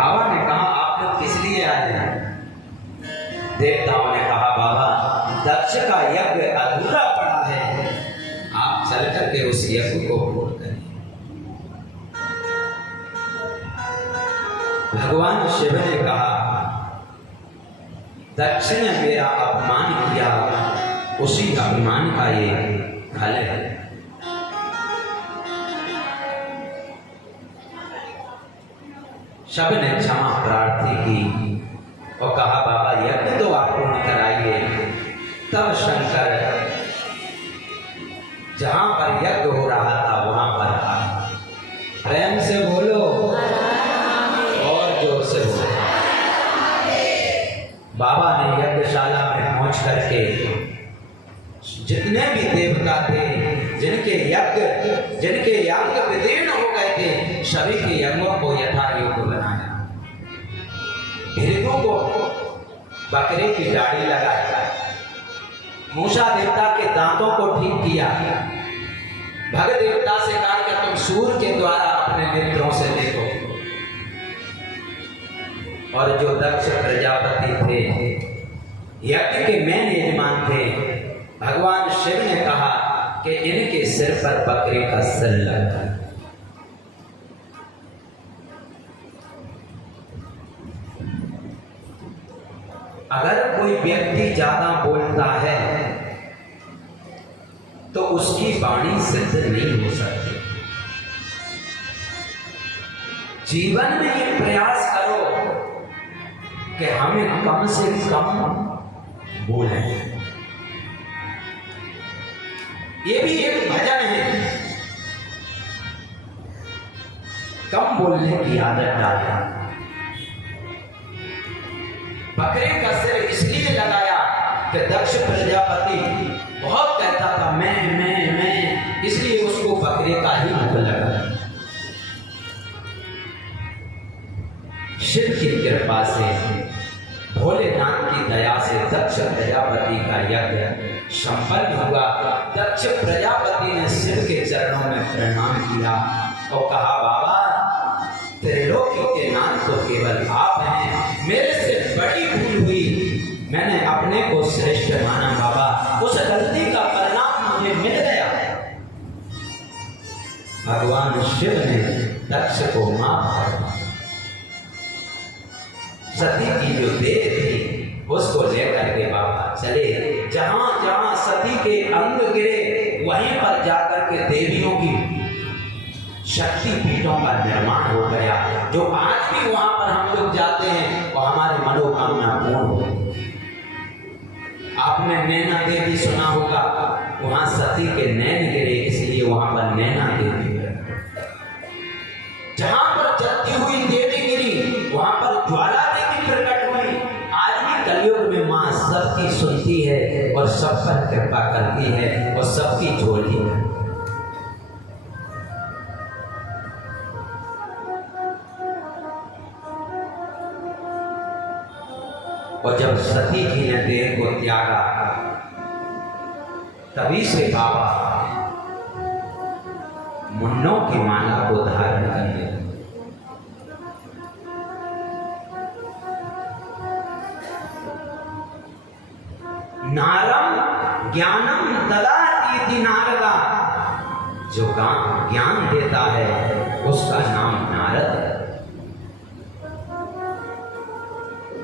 बाबा ने कहा आप लोग किस लिए आए हैं? देवताओं ने कहा बाबा दक्ष का यज्ञ अधूरा पड़ा है, आप चल करके उस यज्ञ को पूर्ण करिए। भगवान शिव ने कहा दक्ष ने मेरा अपमान किया, उसी अपमान का ये फल है। सब ने क्षमा प्रार्थी की और कहा बाबा यज्ञ तो आप पूर्ण कराइए। तब शंकर जहां पर यज्ञ हो रहा था वहां पर आए। प्रेम से बोलो और जोर से बोलो। बाबा ने यज्ञशाला में पहुंच करके जितने भी देवता थे जिनके यज्ञ विदीर्ण हो गए थे, सभी के यज्ञों को यथा योग्य बनाया। भृगु को बकरे की दाढ़ी लगाई, मूसा देवता के दांतों को ठीक किया, भग देवता से कहा कि तुम सूर्य के द्वारा अपने नेत्रों से देखो। और जो दक्ष प्रजापति थे, यज्ञ के मेन यजमान थे, भगवान शिव ने कहा कि इनके सिर पर बकरे का सिर लगा। अगर कोई व्यक्ति ज्यादा बोलता है तो उसकी वाणी सिद्ध नहीं हो सकती। जीवन में ये प्रयास करो कि हमें कम से कम बोलें। ये भी एक भजन है, कम बोलने की आदत डालें। बकरे का सिर इसलिए लगाया कि दक्ष प्रजापति बहुत कहता था मैं, इसलिए उसको बकरे का ही मुख लगा। शिव की कृपा से, भोलेनाथ की दया से दक्ष प्रजापति का यज्ञ संपन्न हुआ। दक्ष प्रजापति ने शिव के चरणों में प्रणाम किया और कहा बाबा त्रिलोकी के नाथ तो केवल आप हैं, मेरे से बड़ी भूल हुई, मैंने अपने को श्रेष्ठ माना बाबा, उस गलती का परिणाम मुझे मिल गया। भगवान शिव ने दक्ष को माफ कर दिया। सती की जो देह थी उसको लेकर के बाबा चले, जहां जहां सती के अंग गिरे वहीं पर जाकर के देवियों की शक्ति पीठों का निर्माण हो गया, जो आज भी वहां पर हम लोग जाते हैं और हमारी मनोकामना पूर्ण हो। आपने नैना देवी सुना होगा, वहां सती के नैन गिरे इसलिए वहां पर नैना देवी है। जहां पर जलती हुई देवी गिरी वहां पर ज्वाला देवी प्रकट हुई। आज भी कलयुग में मां सबकी सुनती है और सब पर कृपा करती है और सबकी झोली है। और जब सती जी ने देह को त्यागा तभी से बाबा मुन्नों की माला को धारण करने लगे। नारम ज्ञानम ददाति नारदा, जो ज्ञान देता है उसका नाम नारद है।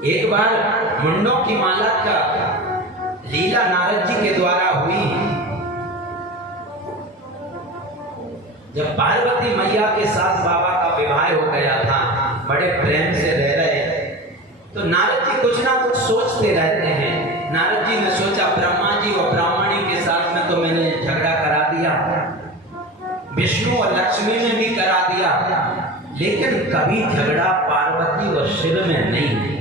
एक बार मुंडों की माला का लीला नारद जी के द्वारा हुई। जब पार्वती मैया के साथ बाबा का विवाह हो गया था, बड़े प्रेम से रह रहे, तो नारद जी कुछ ना कुछ सोचते रहते हैं। नारद जी ने सोचा ब्रह्मा जी और ब्राह्मणी के साथ में तो मैंने झगड़ा करा दिया, विष्णु और लक्ष्मी में भी करा दिया, लेकिन कभी झगड़ा पार्वती और शिव में नहीं।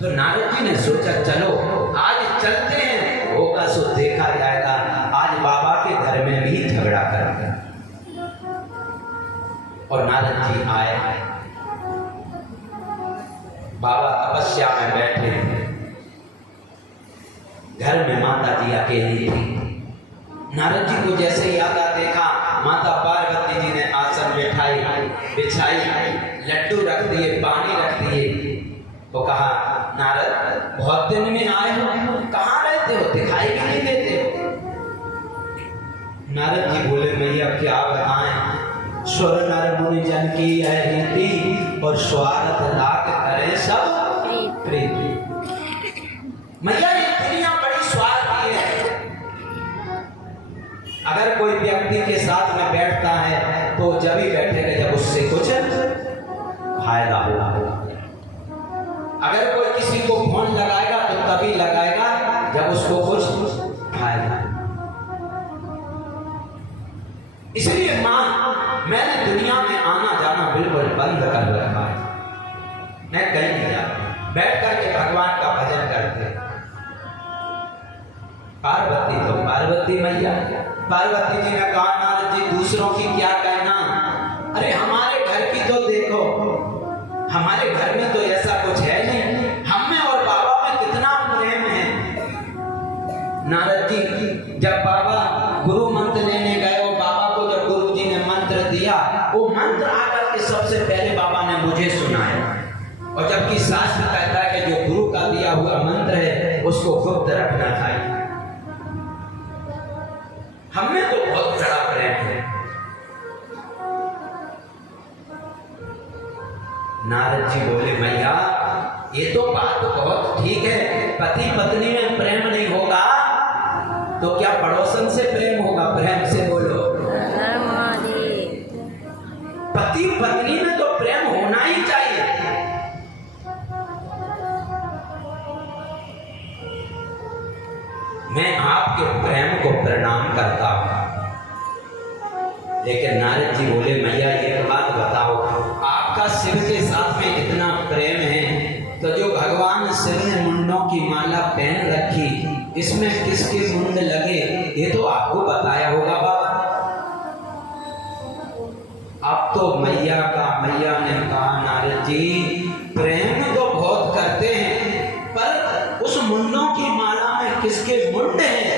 तो नारद जी ने सोचा चलो आज चलते हैं, होगा सो देखा जाएगा। आज बाबा के घर में भी झगड़ा करते हैं। और नारद जी आए, बाबा तपस्या में बैठे, घर में माता जी अकेली थी। नारद जी को जैसे ही आता देखा, माता पार्वती जी ने आसन बैठाई बिछाई, लड्डू रख दिए, पानी रख दिए। वो कहा नारद बहुत दिन में आए हो, कहाँ रहते हो, दिखाई भी नहीं देते हो। नारद जी बोले मैया क्या बताएं, स्वर नर मुनि जन की यह रीति और स्वार्थ लाग करे सब प्रीति। मैया ये दुनिया बड़ी स्वार्थी है। अगर कोई व्यक्ति के साथ में बैठता है तो जब ही बैठेगा जब उससे कुछ फायदा होगा। अगर कोई किसी को फोन लगाएगा तो तभी लगाएगा जब उसको कुछ फायदा। इसलिए मां मैंने दुनिया में आना जाना बिल्कुल बंद कर रखा है। मैं कहीं नहीं जाता, बैठ करके भगवान का भजन करते। पार्वती तो पार्वती मैया, पार्वती जी ने कहा नारद जी दूसरों की क्या कहना, अरे हमारे घर की तो देखो, हमारे घर में तो ऐसा कुछ है नहीं, हम में और बाबा में कितना प्रेम है। नारद जी जब बाबा गुरु मंत्र लेने गए और बाबा को जब गुरु जी ने मंत्र दिया, वो मंत्र आकर के सबसे पहले बाबा ने मुझे सुनाया। और जबकि शास्त्र कहता है कि जो गुरु का दिया हुआ मंत्र है उसको गुप्त रखना चाहिए। हमें तो बहुत बड़ा प्रेम है। नारद जी बोले मैया ये तो बात बहुत ठीक है, पति पत्नी में प्रेम नहीं होगा तो क्या पड़ोसन से प्रेम होगा? प्रेम से बोलो। पति पत्नी में तो प्रेम होना ही चाहिए। मैं आपके प्रेम को प्रणाम करता हूं। लेकिन नारद जी बोले मैया एक बात बताओ, आपका शिव के साथ में इतना प्रेम है तो जो भगवान शिव ने मुंडों की माला पहन रखी, इसमें किसके मुंड लगे ये तो आपको बताया होगा बाबा। अब तो मैया ने कहा नारद जी प्रेम तो बहुत करते हैं पर उस मुंडों की माला में किसके मुंड हैं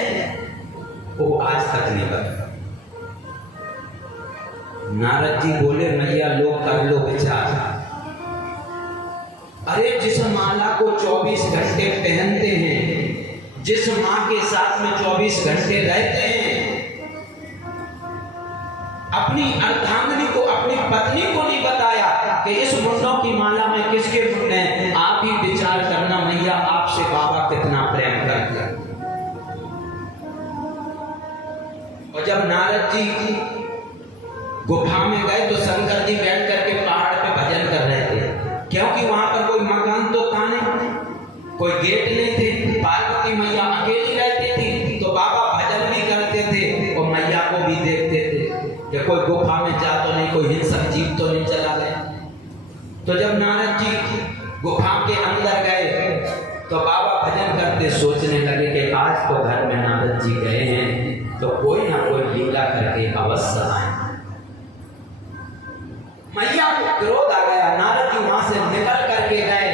वो आज तक नहीं पता। नारद जी बोले मैया लोग कर लो विचार। अरे जिस माला को 24 घंटे पहनते हैं, जिस माँ के साथ में 24 घंटे रहते हैं, अपनी अर्धांगिनी को अपनी पत्नी को नहीं बताया कि इस मुंडों की माला में किसके मुंड हैं। आप ही विचार करना मैया आपसे बाबा कितना प्रेम करते हैं। और जब नारद जी गुफा में गए तो शंकर जी बैठ करके पहाड़ पे भजन कर रहे थे, क्योंकि वहां पर कोई मकान तो था नहीं, कोई गेट नहीं थे। पार्वती मैया अकेली रहती थी तो बाबा भजन भी करते थे और मैया को भी देखते थे कि कोई गुफा में जा तो नहीं, कोई हिंसक जीव तो नहीं चला गया। तो जब नारद जी गुफा के अंदर गए तो बाबा भजन करते सोचने लगे कि आज तो घर में नारद जी गए हैं तो कोई ना कोई लीला करके अवश्य आए। मैया को क्रोध आ गया। नारद जी वहां से निकल करके गए,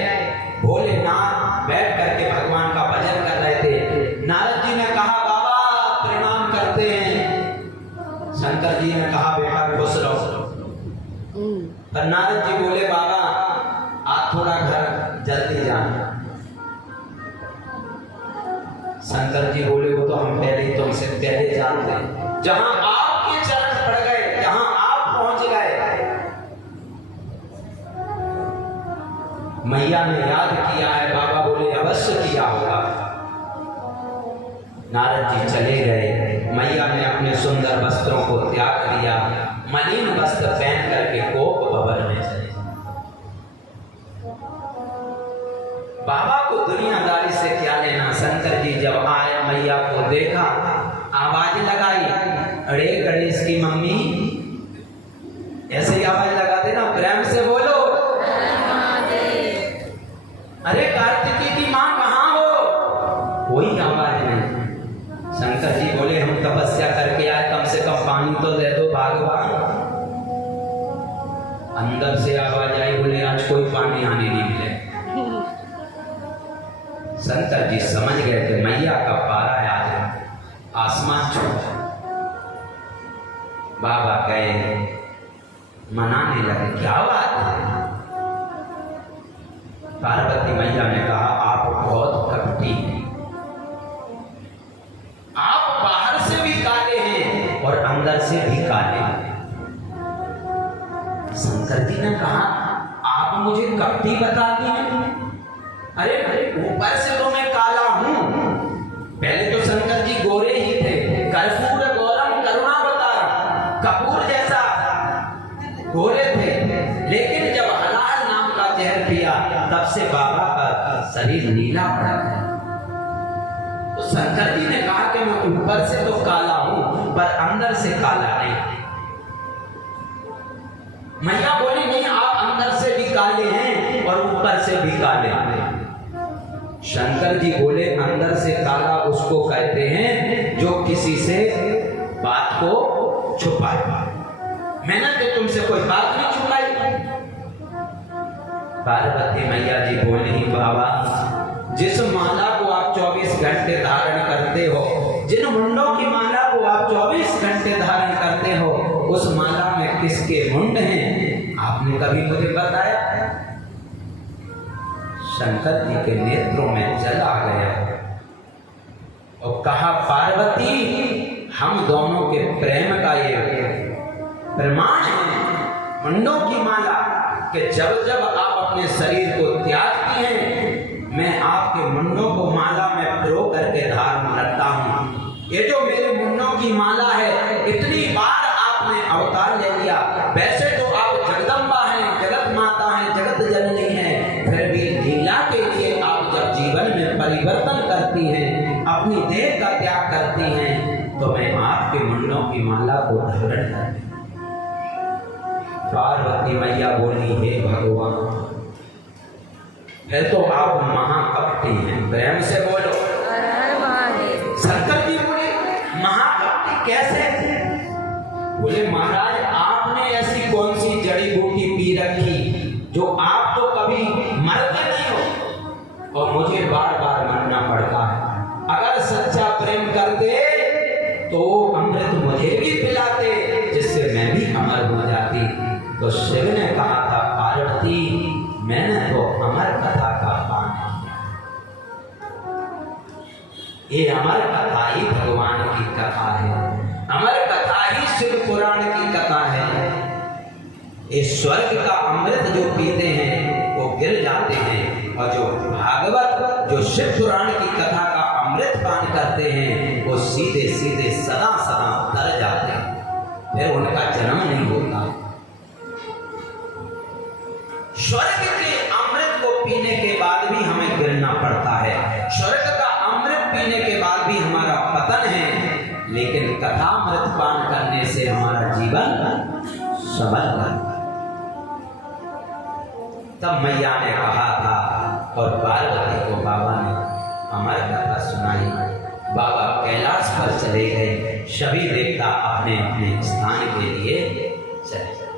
भोलेनाथ बैठ करके भगवान का भजन कर रहे थे। नारद जी ने कहा बाबा प्रणाम करते हैं। शंकर जी ने कहा बेटा खुश रहो। पर नारद जी बोले बाबा आप थोड़ा घर जल्दी जाना। शंकर जी बोले वो तो हम पहले तुमसे पहले जानते हैं, जहां आपके चरण पड़ गए, जहां आप पहुंच गए। मैया ने याद किया है, बाबा बोले अवश्य किया होगा। नारद जी चले गए। मैया ने अपने सुंदर वस्त्रों को त्याग दिया, मलिन वस्त्र पहन करके कोप भवन में चले। बाबा को दुनियादारी से क्या लेना। शंकर जी जब आए मैया को देखा, आवाज लगाई, अरे गणेश की मम्मी, ऐसे ही आवाज लगा देना, प्रेम से बोलो अरे कार्तिकी की मां कहाँ हो? कोई आवाज नहीं। शंकर जी बोले हम तपस्या करके आए, कम से कम पानी तो दे दो भगवान। अंदर से आवाज आई, बोले आज कोई पानी आने नहीं मिले। शंकर जी समझ गए कि मैया का पारा आज आसमान छू। बाबा गए, मनाने लगे। क्या बात है? पार्वती मैया ने कहा, आप बहुत कपटी हैं, आप बाहर से भी काले हैं और अंदर से भी काले हैं। शंकर जी ने कहा, आप मुझे कपटी बताती हैं? अरे ऊपर से तो मैं काला हूं। पहले तो शंकर जी गोरे ही थे, कर्पूर गौरम करुणावतारम, कपूर जैसा गोरे थे, लेकिन जब हलाल नाम का जहर पिया तब से बाबा का शरीर नीला पड़ा गया। तो शंकर जी ने कहा कि मैं ऊपर से तो काला हूं पर अंदर से काला नहीं। मैया बोली, नहीं, आप अंदर से भी काले हैं और ऊपर से भी काले हैं। शंकर जी बोले, अंदर से काला उसको कहते हैं जो किसी से बात को छुपाए। मैंने तो तुमसे कोई बात नहीं छुपाई। पार्वती मैया जी बोली, बाबा, जिस माला को आप 24 घंटे धारण करते हो, जिन मुंडों की माला को आप 24 घंटे धारण करते हो, उस माला में किसके मुंड हैं आपने कभी मुझे बताया? शंकर जी के नेत्रों में जल आ गया और कहा, पार्वती, हम दोनों के प्रेम का ये प्रमाण है मुंडों की माला कि जब जब आप अपने शरीर को त्यागती हैं, मैं आपके मुंडों को माला में पिरो करके धारण करता हूँ। ये जो मेरे मुंडों की माला है, इतनी बार आपने अवतार ले लिया। वैसे तो आप जगदम्बा हैं, जगत माता हैं, जगत जननी हैं, फिर भी लीला के लिए आप जब जीवन में परिवर्तन करती हैं, अपनी देह का त्याग करती हैं, तो मैं आपके मुंडों की माला को धारण करती हूँ। पार्वती मैया बोली, हे भगवान, फिर तो आप महाकपटी हैं, प्रेम से बोलो। शंकर जी बोले, महाकपटी कैसे? बोले, महाराज, आपने ऐसी कौन सी जड़ी बूटी पी रखी जो आप तो कभी मरते नहीं हो और मुझे बार बार मरना पड़ता है? अगर सच्चा प्रेम करते तो अमृत मुझे भी पिलाते, जिससे मैं भी अमर हो जाती। तो शिव ने कहा था, पार्वती, मैंने तो अमर कथा का पान किया। ये अमर कथा ही भगवान की कथा है, अमर कथा ही शिव पुराण की कथा है। ये स्वर्ग का अमृत जो पीते हैं वो गिर जाते हैं, और जो भागवत, जो शिव पुराण की कथा का अमृत पान करते हैं, वो सीधे सीधे सदा सदा तर जाते हैं, फिर उनका जन्म नहीं होता। स्वर्ग के अमृत को पीने के बाद भी हमें गिरना पड़ता है, स्वर्ग का अमृत पीने के बाद भी हमारा पतन है, लेकिन कथामृत पान करने से हमारा जीवन संभल जाता। तब मैया ने कहा था और पार्वती को बाबा ने अमर कथा सुनाई। बाबा कैलाश पर चले गए, सभी देवता अपने अपने स्थान के लिए चले।